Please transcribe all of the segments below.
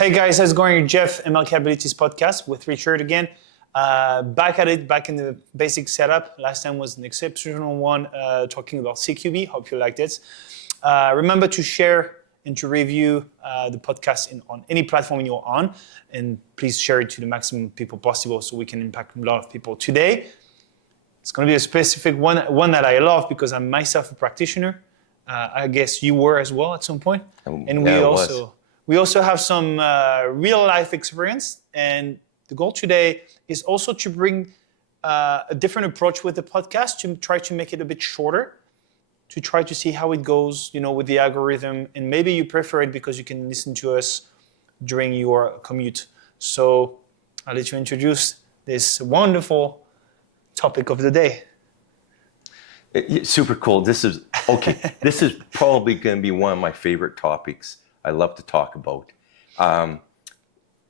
Hey guys, how's it going? Jeff, MLK Abilities Podcast with Richard again. Back at it, back in the basic setup. Last time was an exceptional one talking about CQB. Hope you liked it. Remember to share and to review the podcast on any platform you're on. And please share it to the maximum people possible so we can impact a lot of people. Today, it's going to be a specific one that I love because I'm myself a practitioner. I guess you were as well at some point. And we also have some real life experience. And the goal today is also to bring a different approach with the podcast, to try to make it a bit shorter, to try to see how it goes, with the algorithm. And maybe you prefer it because you can listen to us during your commute. So I'll let you introduce this wonderful topic of the day. Super cool. This is probably going to be one of my favorite topics I love to talk about,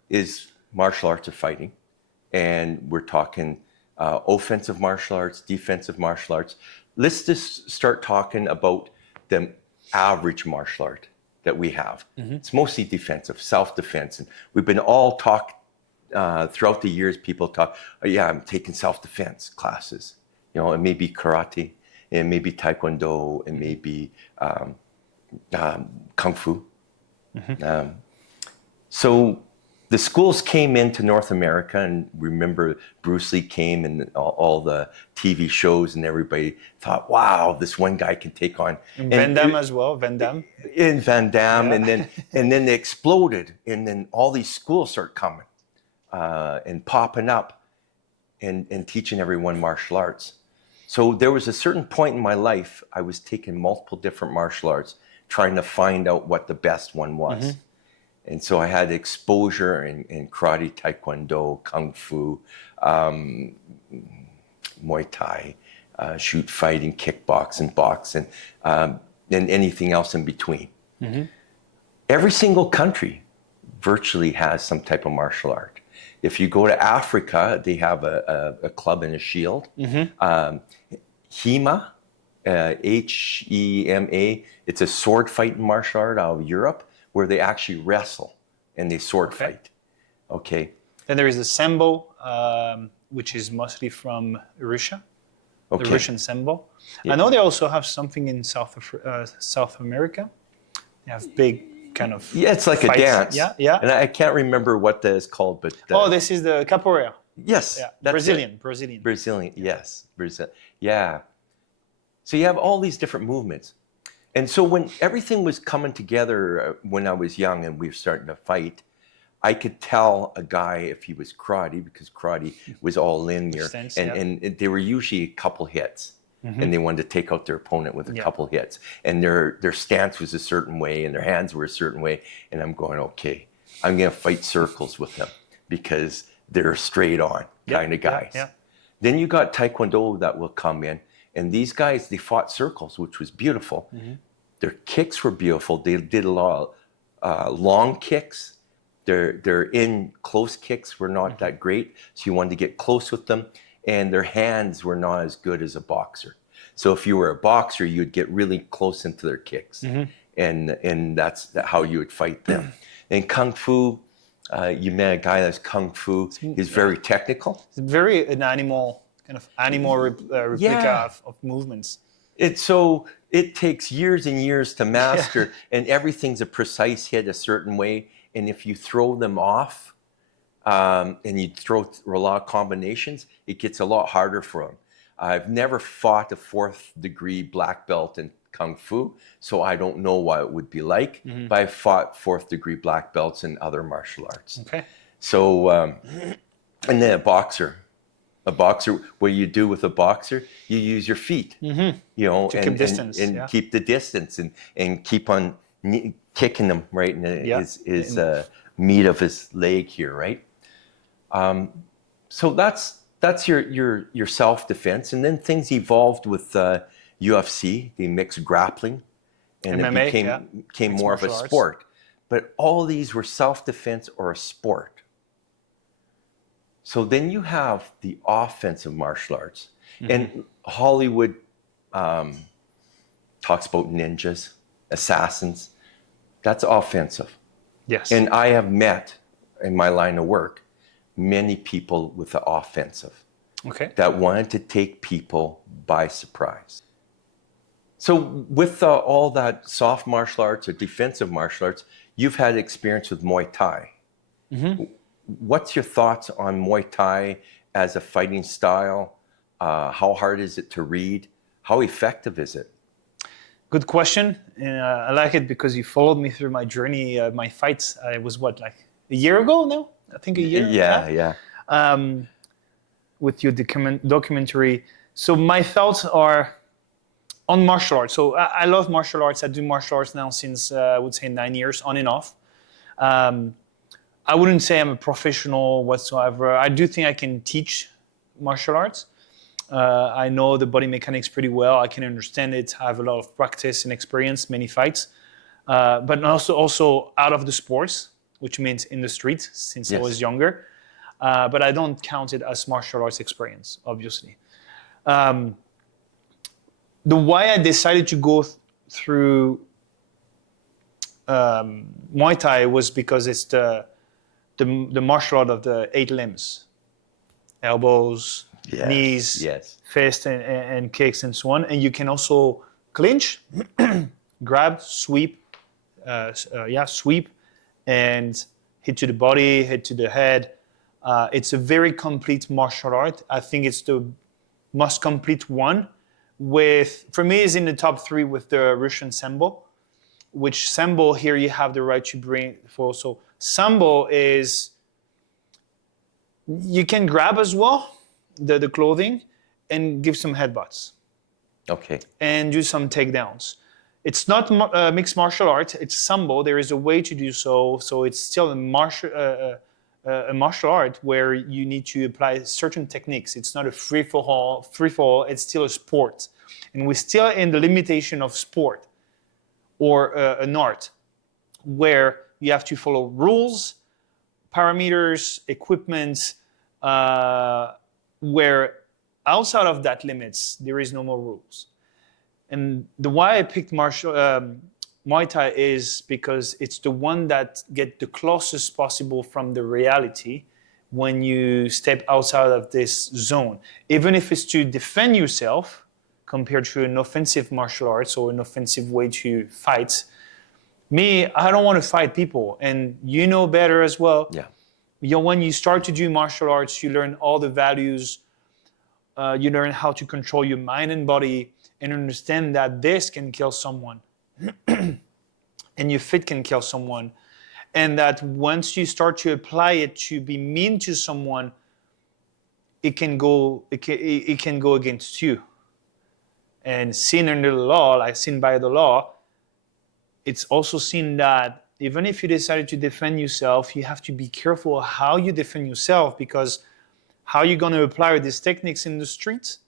is martial arts of fighting. And we're talking offensive martial arts, defensive martial arts. Let's just start talking about the average martial art that we have. Mm-hmm. It's mostly defensive, self-defense. And we've been all taught throughout the years, people talk, I'm taking self-defense classes. It may be karate, it may be taekwondo, it may be kung fu. Mm-hmm. So the schools came into North America, and remember Bruce Lee came and all the TV shows, and everybody thought, wow, this one guy can take on. And Van Damme as well, Van Damme. And Van Damme, yeah. and then they exploded, and then all these schools start coming and popping up and teaching everyone martial arts. So there was a certain point in my life, I was taking multiple different martial arts, trying to find out what the best one was. Mm-hmm. And so I had exposure in karate, taekwondo, kung fu, Muay Thai, shoot fighting, kickboxing, boxing, and anything else in between. Mm-hmm. Every single country virtually has some type of martial art. If you go to Africa, they have a club and a shield. Mm-hmm. HEMA, H-E-M-A, it's a sword fighting martial art out of Europe where they actually wrestle and they sword fight. Okay. Then there is the Sambo, which is mostly from Russia. Okay. The Russian Sambo. Yeah. I know they also have something in South America. They have big kind of it's like fights. A dance. Yeah. And I can't remember what that is called, but this is the capoeira. Yes. Yeah. Brazilian, yes. Brazil. Yeah. So you have all these different movements. And so when everything was coming together when I was young and we were starting to fight, I could tell a guy if he was karate, because karate was all linear, and they were usually a couple hits. Mm-hmm. And they wanted to take out their opponent with a couple hits. And their stance was a certain way and their hands were a certain way. And I'm going, okay, I'm going to fight circles with them because they're straight on kind of guys. Yeah. Then you got taekwondo that will come in. And these guys, they fought circles, which was beautiful. Mm-hmm. Their kicks were beautiful. They did a lot of long kicks. Their in close kicks were not that great. So you wanted to get close with them. And their hands were not as good as a boxer. So if you were a boxer, you'd get really close into their kicks. Mm-hmm. And that's how you would fight them. And kung fu, you met a guy that's kung fu. He's very technical. It's very an animal replica of movements. It takes years and years to master, and everything's a precise hit a certain way. And if you throw them off, and you throw a lot of combinations, it gets a lot harder for them. I've never fought a 4th degree black belt in Kung Fu, so I don't know what it would be like, but I've fought 4th degree black belts in other martial arts. Okay. So, and then a boxer, what you do with a boxer, you use your feet, to keep distance, and keep the distance and keep on kicking them right in his meat of his leg here, right? So that's your self-defense, and then things evolved with UFC. They mixed grappling, and MMA, it became more of a sport. But all these were self-defense or a sport. So then you have the offensive martial arts, and Hollywood talks about ninjas, assassins. That's offensive. Yes. And I have met, in my line of work, many people with the offensive Okay. that wanted to take people by surprise. So with all that soft martial arts or defensive martial arts, you've had experience with Muay Thai. What's your thoughts on Muay Thai as a fighting style? How hard is it to read? How effective is it? Good question. And I like it because you followed me through my journey, my fights. I was what, like a year ago now? I think a year. Yeah. With your documentary. So my thoughts are on martial arts. So I love martial arts. I do martial arts now since I would say 9 years, on and off. I wouldn't say I'm a professional whatsoever. I do think I can teach martial arts. I know the body mechanics pretty well. I can understand it. I have a lot of practice and experience, many fights, but also out of the sports, which means in the street since I was younger. But I don't count it as martial arts experience, obviously. The why I decided to go through Muay Thai was because it's the martial art of the 8 limbs, elbows, knees, fists, and kicks, and so on. And you can also clinch, grab, sweep, sweep, and hit to the body, hit to the head. It's a very complete martial art. I think it's the most complete one. For me, is in the top 3 with the Russian Sambo, which Sambo here you have the right to bring for. So Sambo is, you can grab as well the clothing and give some headbutts. Okay. And do some takedowns. It's not mixed martial art. It's Sambo. There is a way to do so. So it's still a martial art where you need to apply certain techniques. It's not a free for all. It's still a sport, and we're still in the limitation of sport or an art where you have to follow rules, parameters, equipment. Where outside of that limits, there is no more rules. And the why I picked Muay Thai is because it's the one that get the closest possible from the reality when you step outside of this zone. Even if it's to defend yourself compared to an offensive martial arts or an offensive way to fight. Me, I don't want to fight people, and you know better as well. Yeah. When you start to do martial arts, you learn all the values. You learn how to control your mind and body, and understand that this can kill someone, and your fit can kill someone, and that once you start to apply it to be mean to someone, it can go against you. And sin under the law, like sin by the law, it's also seen that even if you decided to defend yourself, you have to be careful how you defend yourself, because how you're going to apply these techniques in the streets,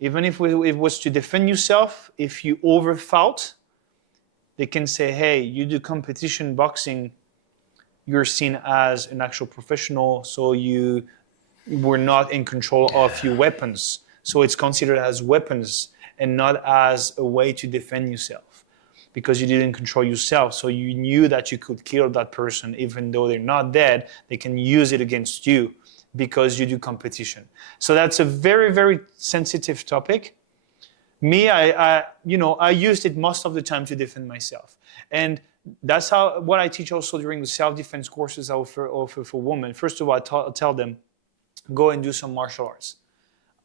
even if it was to defend yourself, if you overfought, they can say, hey, you do competition boxing, you're seen as an actual professional, so you were not in control of your weapons. So it's considered as weapons and not as a way to defend yourself, because you didn't control yourself. So you knew that you could kill that person, even though they're not dead, they can use it against you because you do competition. So that's a very, very sensitive topic. Me, I used it most of the time to defend myself. And that's what I teach also during the self-defense courses I offer for women. First of all, I tell them, go and do some martial arts.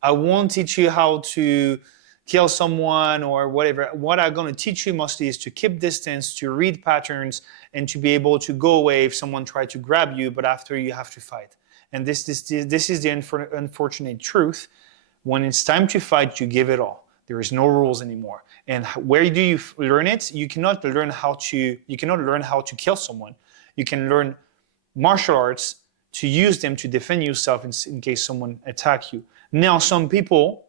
I won't teach you how to kill someone or whatever. What I'm going to teach you mostly is to keep distance, to read patterns, and to be able to go away if someone tries to grab you, but after you have to fight. And this is the unfortunate truth. When it's time to fight, you give it all. There is no rules anymore. And where do you learn it? You cannot learn how to kill someone. You can learn martial arts to use them to defend yourself in case someone attacks you. Now, some people,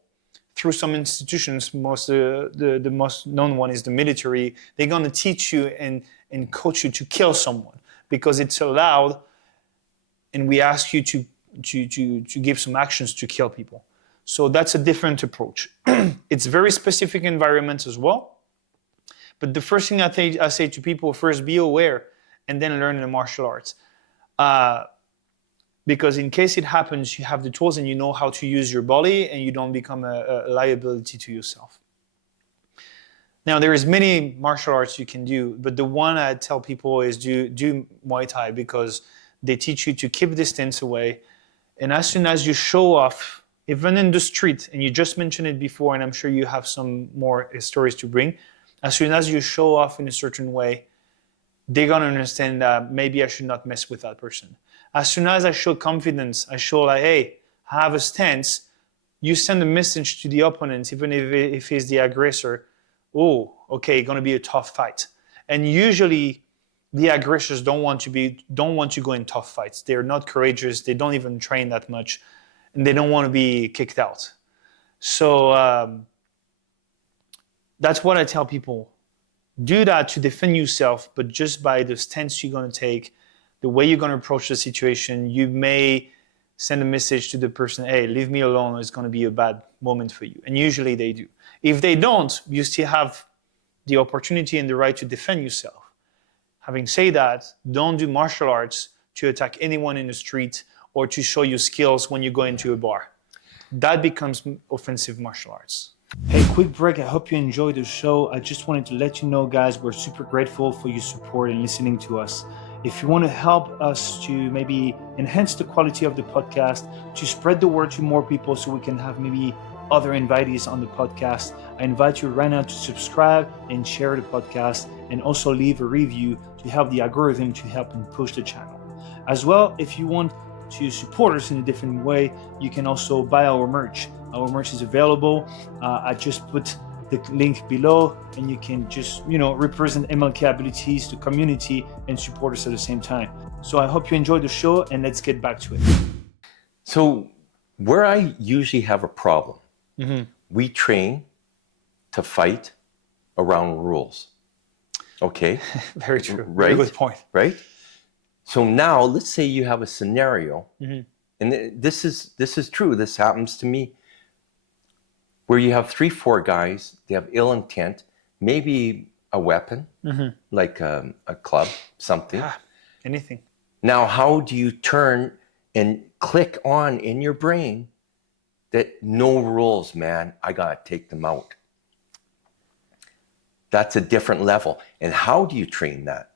through some institutions, the most known one is the military, they're going to teach you and coach you to kill someone because it's allowed, and we ask you to give some actions to kill people. So that's a different approach. It's very specific environments as well. But the first thing I say to people, first be aware and then learn the martial arts. Because in case it happens, you have the tools and you know how to use your body and you don't become a liability to yourself. Now, there is many martial arts you can do, but the one I tell people is do Muay Thai, because they teach you to keep distance away. And as soon as you show off, even in the street, and you just mentioned it before, and I'm sure you have some more stories to bring, as soon as you show off in a certain way, they're going to understand that maybe I should not mess with that person. As soon as I show confidence, I show like, hey, I have a stance, you send a message to the opponent, even if he's the aggressor, oh, okay, going to be a tough fight. And usually the aggressors don't want to go in tough fights. They're not courageous. They don't even train that much, and they don't want to be kicked out. So that's what I tell people. Do that to defend yourself, but just by the stance you're going to take, the way you're going to approach the situation, you may send a message to the person, hey, leave me alone, it's going to be a bad moment for you. And usually they do. If they don't, you still have the opportunity and the right to defend yourself. Having said that, don't do martial arts to attack anyone in the street or to show your skills when you go into a bar. That becomes offensive martial arts. Hey, quick break. I hope you enjoyed the show. I just wanted to let you know, guys, we're super grateful for your support and listening to us. If you want to help us to maybe enhance the quality of the podcast, to spread the word to more people so we can have maybe other invitees on the podcast, I invite you right now to subscribe and share the podcast, and also leave a review to help the algorithm to help and push the channel. As well, if you want to support us in a different way, you can also buy our merch. Our merch is available. I just put the link below, and you can just, represent MLK abilities to community and support us at the same time. So I hope you enjoyed the show, and let's get back to it. So where I usually have a problem, we train to fight around rules. Okay? Very true. Right? Very good point. Right? So now let's say you have a scenario, and this is true. This happens to me, where you have 3-4 guys, they have ill intent, maybe a weapon, like a club, something. Anything. Now, how do you turn and click on in your brain that no rules, man, I got to take them out? That's a different level. And how do you train that?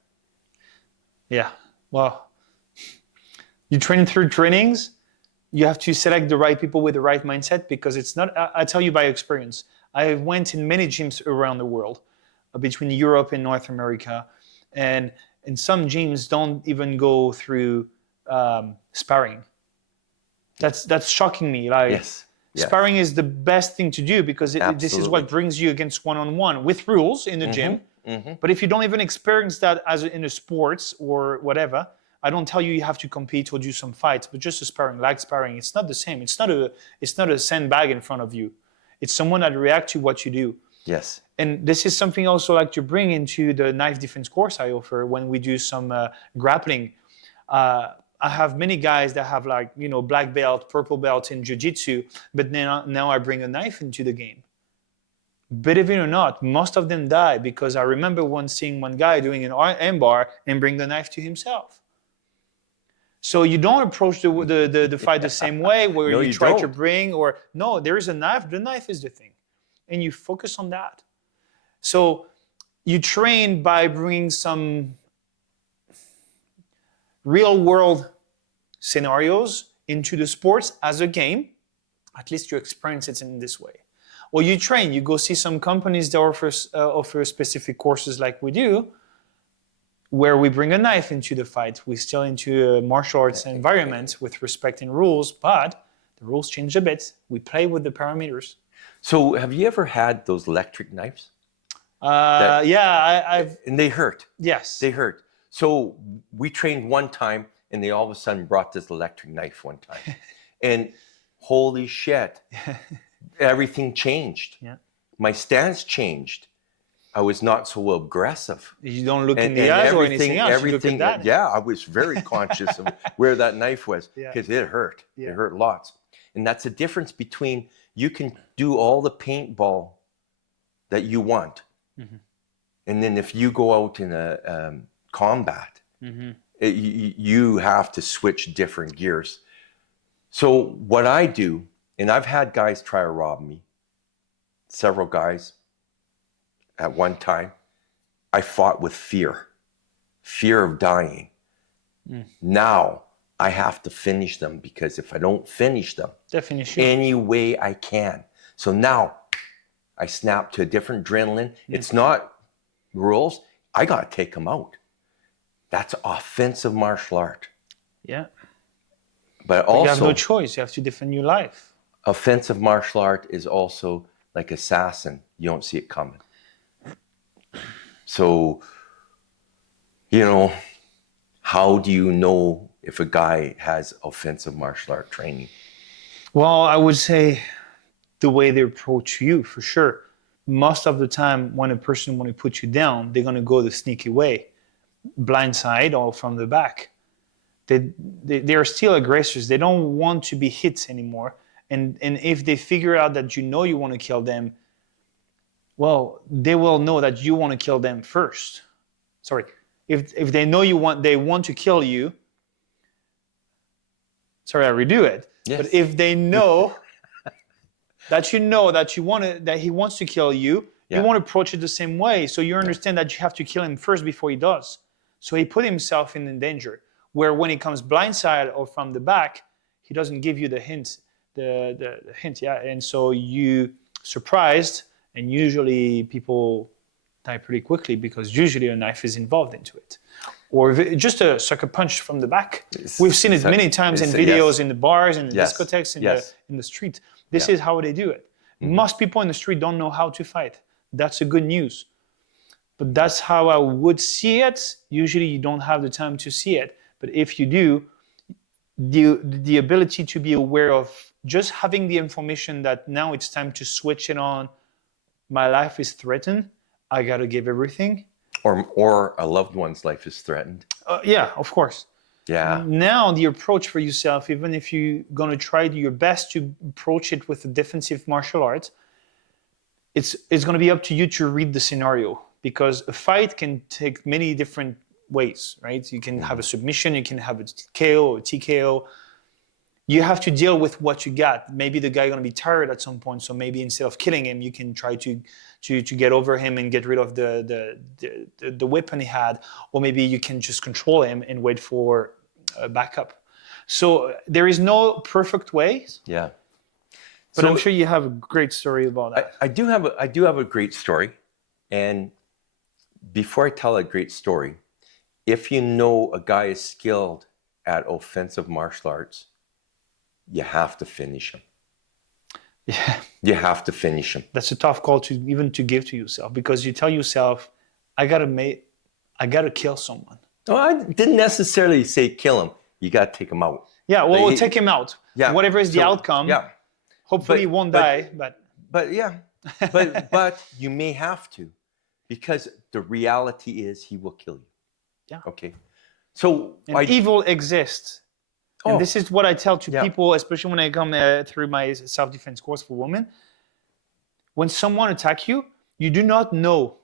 Yeah, well, you train through trainings. You have to select the right people with the right mindset, because it's not, I tell you by experience, I went in many gyms around the world, between Europe and North America, and some gyms don't even go through sparring. That's shocking me. Like, Yes. sparring is the best thing to do, because this is what brings you against one-on-one with rules in the gym. But if you don't even experience that in a sports or whatever, I don't tell you have to compete or do some fights, but just a sparring, like sparring, it's not the same. It's not a sandbag in front of you. It's someone that reacts to what you do. Yes. And this is something also like to bring into the knife defense course I offer when we do some grappling. I have many guys that have black belt, purple belt in jiu-jitsu, but now I bring a knife into the game. Believe it or not, most of them die, because I remember once seeing one guy doing an arm bar and bring the knife to himself. So you don't approach the fight the same way, where No, you try don't. to bring, there is a knife, the knife is the thing. And you focus on that. So you train by bringing some real world scenarios into the sports as a game. At least you experience it in this way. Or you train, you go see some companies that offer specific courses like we do, where we bring a knife into the fight. We're still into a martial arts environment with respect and rules, but the rules change a bit. We play with the parameters. So have you ever had those electric knives? I've... And they hurt. Yes. They hurt. So we trained one time, and they all of a sudden brought this electric knife one time. And holy shit, everything changed. Yeah. My stance changed. I was not so aggressive. You don't look in the eyes or anything else. Everything, you look at that. yeah, I was very conscious of where that knife was, because it hurt. Yeah. It hurt lots. And that's the difference between, you can do all the paintball that you want. And then if you go out in a combat, You have to switch different gears. So what I do, and I've had guys try to rob me, several guys at one time, I fought with fear of dying. Now I have to finish them, because if I don't finish them any way I can. So now I snap to a different adrenaline. It's not rules. I got to take them out. That's offensive martial art. Yeah. But also, you have no choice. You have to defend your life. Offensive martial art is also like assassin. You don't see it coming. So, how do you know if a guy has offensive martial art training? Well, I would say the way they approach you, for sure. Most of the time, when a person want to put you down, they're going to go the sneaky way, blindside or from the back. They are still aggressors. They don't want to be hit anymore. And if they figure out that you want to kill them, well, they will know that you want to kill them first. Sorry. If they know they want to kill you. Sorry, I redo it. Yes. But if they know that that he wants to kill you, you want to approach it the same way. So you understand that you have to kill him first before he does. So he put himself in danger. Where when he comes blindside or from the back, he doesn't give you the hint, the hint, and so you surprised, and usually people die pretty quickly because usually a knife is involved into it, or just a sucker punch from the back. We've seen it many times in videos, in the bars, in the discotheques, in the street. This is how they do it. Most people in the street don't know how to fight. That's a good news, but that's how I would see it. Usually, you don't have the time to see it. But if you do, the ability to be aware of just having the information that now it's time to switch it on, my life is threatened, I got to give everything. Or a loved one's life is threatened. Yeah, of course. Yeah. Now the approach for yourself, even if you're going to try your best to approach it with a defensive martial arts, it's going to be up to you to read the scenario, because a fight can take many different ways, right? You can have a submission, you can have a KO or TKO. You have to deal with what you got. Maybe the guy going to be tired at some point, so maybe instead of killing him, you can try to get over him and get rid of the weapon he had, or maybe you can just control him and wait for a backup. So there is no perfect way. Yeah. But I'm sure you have a great story about that. I do have a great story, and before I tell a great story, if you know a guy is skilled at offensive martial arts, you have to finish him. Yeah. You have to finish him. That's a tough call to give to yourself, because you tell yourself, I gotta kill someone. No, I didn't necessarily say kill him. You got to take him out. Yeah, well, we'll take him out. Yeah. Whatever is the outcome. Yeah. Hopefully he won't die, But yeah. But you may have to, because the reality is he will kill you. Yeah. Okay. So evil exists. And this is what I tell to people, especially when I come through my self-defense course for women. When someone attacks you, you do not know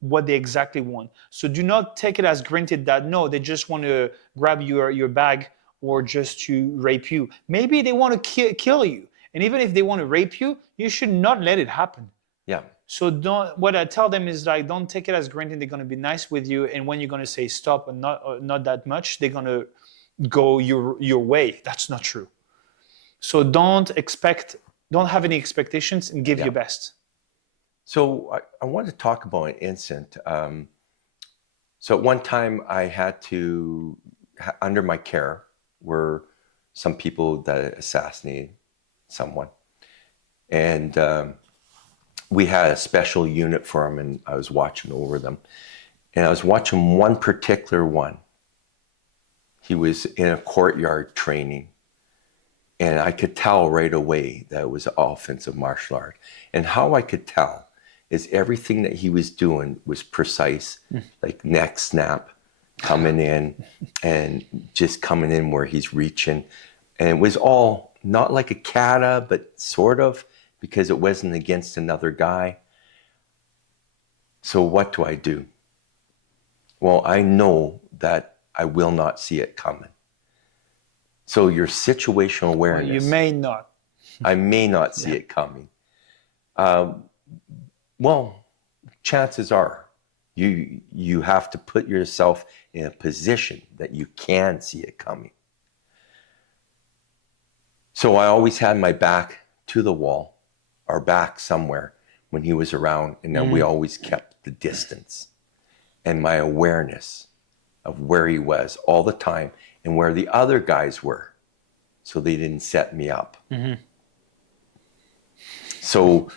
what they exactly want. So do not take it as granted that, no, they just want to grab your bag or just to rape you. Maybe they want to kill you. And even if they want to rape you, you should not let it happen. Yeah. So what I tell them is, like, don't take it as granted they're going to be nice with you, and when you're going to say stop and not that much, they're going to go your way. That's not true. So don't have any expectations, and give your best. So I want to talk about an incident. So at one time I had to, under my care were some people that assassinated someone, and we had a special unit for them, and I was watching over them. And I was watching one particular one. He was in a courtyard training, and I could tell right away that it was offensive martial art. And how I could tell is everything that he was doing was precise, like neck snap, coming in, and just coming in where he's reaching. And it was all not like a kata, but sort of, because it wasn't against another guy. So what do? Well, I know that I will not see it coming. So your situational awareness. Well, you may not. I may not see it coming. Well, chances are you have to put yourself in a position that you can see it coming. So I always had my back to the wall, or back somewhere when he was around, and then we always kept the distance and my awareness of where he was all the time and where the other guys were, so they didn't set me up. Mm-hmm. So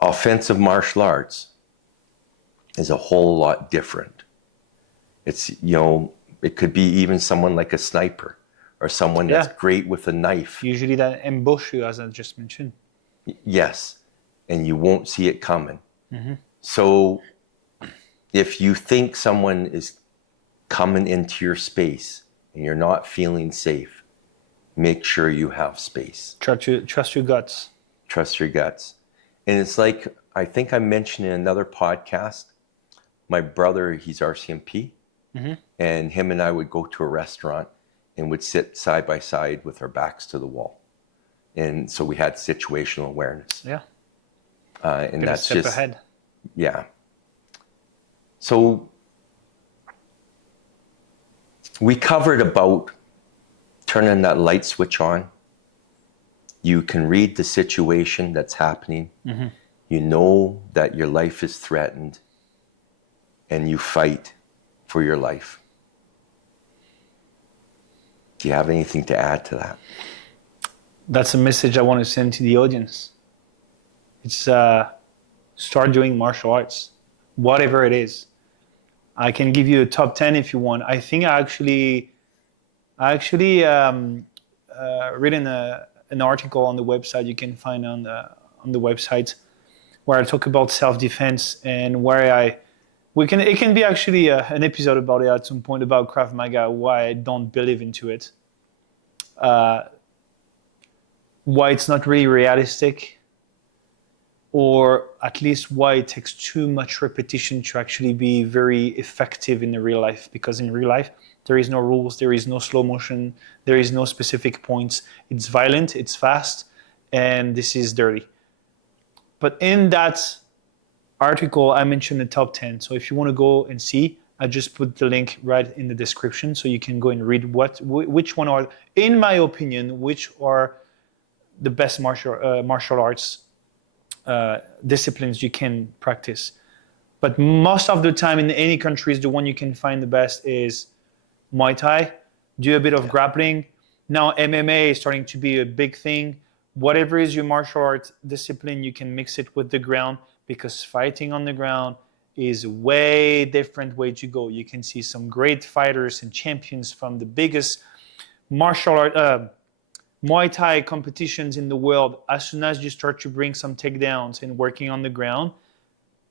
offensive martial arts is a whole lot different. It's, it could be even someone like a sniper or someone that's great with a knife. Usually that ambush you, as I just mentioned. Yes, and you won't see it coming. Mm-hmm. So if you think someone is coming into your space and you're not feeling safe, make sure you have space. Trust your guts. Trust your guts. And it's like, I think I mentioned in another podcast, my brother, he's RCMP, and him and I would go to a restaurant and would sit side by side with our backs to the wall. And so we had situational awareness. Yeah. And that's step just ahead. Yeah. So we covered about turning that light switch on. You can read the situation that's happening. Mm-hmm. You know that your life is threatened, and you fight for your life. Do you have anything to add to that? That's a message I want to send to the audience. It's start doing martial arts, whatever it is. I can give you a top 10 if you want. I think I actually written an article on the website you can find on the website where I talk about self-defense and where it can be actually an episode about it at some point about Krav Maga, why I don't believe into it, why it's not really realistic, or at least why it takes too much repetition to actually be very effective in the real life. Because in real life, there is no rules, there is no slow motion, there is no specific points. It's violent, it's fast, and this is dirty. But in that article, I mentioned the top 10. So if you want to go and see, I just put the link right in the description so you can go and read which one are, in my opinion, which are the best martial arts disciplines you can practice. But most of the time in any countries, the one you can find the best is Muay Thai. Do a bit of grappling. Now MMA is starting to be a big thing. Whatever is your martial arts discipline, you can mix it with the ground, because fighting on the ground is a way different way to go. You can see some great fighters and champions from the biggest martial art Muay Thai competitions in the world. As soon as you start to bring some takedowns and working on the ground,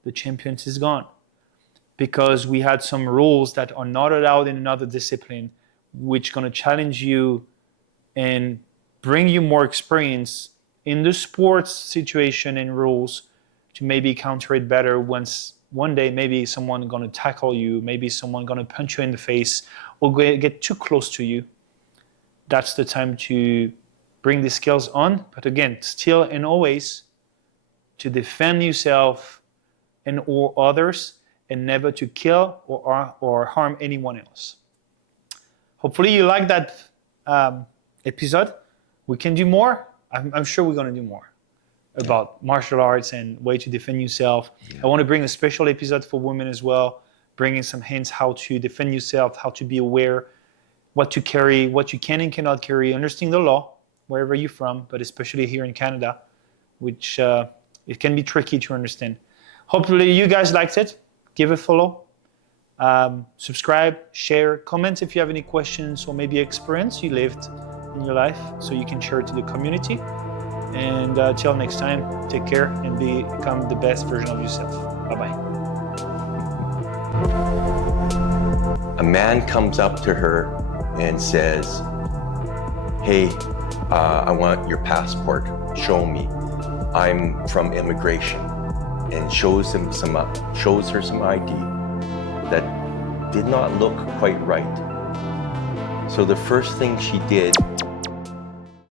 the champions is gone. Because we had some rules that are not allowed in another discipline, which going to challenge you and bring you more experience in the sports situation and rules to maybe counter it better once one day maybe someone going to tackle you, maybe someone going to punch you in the face or get too close to you. That's the time to bring the skills on. But again, still and always to defend yourself and or others, and never to kill or harm anyone else. Hopefully you like that episode. We can do more. I'm sure we're going to do more about martial arts and way to defend yourself. Yeah. I want to bring a special episode for women as well, bringing some hints how to defend yourself, how to be aware, what to carry, what you can and cannot carry, understanding the law, wherever you're from, but especially here in Canada, which it can be tricky to understand. Hopefully you guys liked it. Give a follow, subscribe, share, comment if you have any questions or maybe experience you lived in your life, so you can share it to the community. And till next time, take care and become the best version of yourself. Bye-bye. A man comes up to her and says, "Hey, I want your passport. Show me. I'm from immigration." And shows her some ID that did not look quite right. So the first thing she did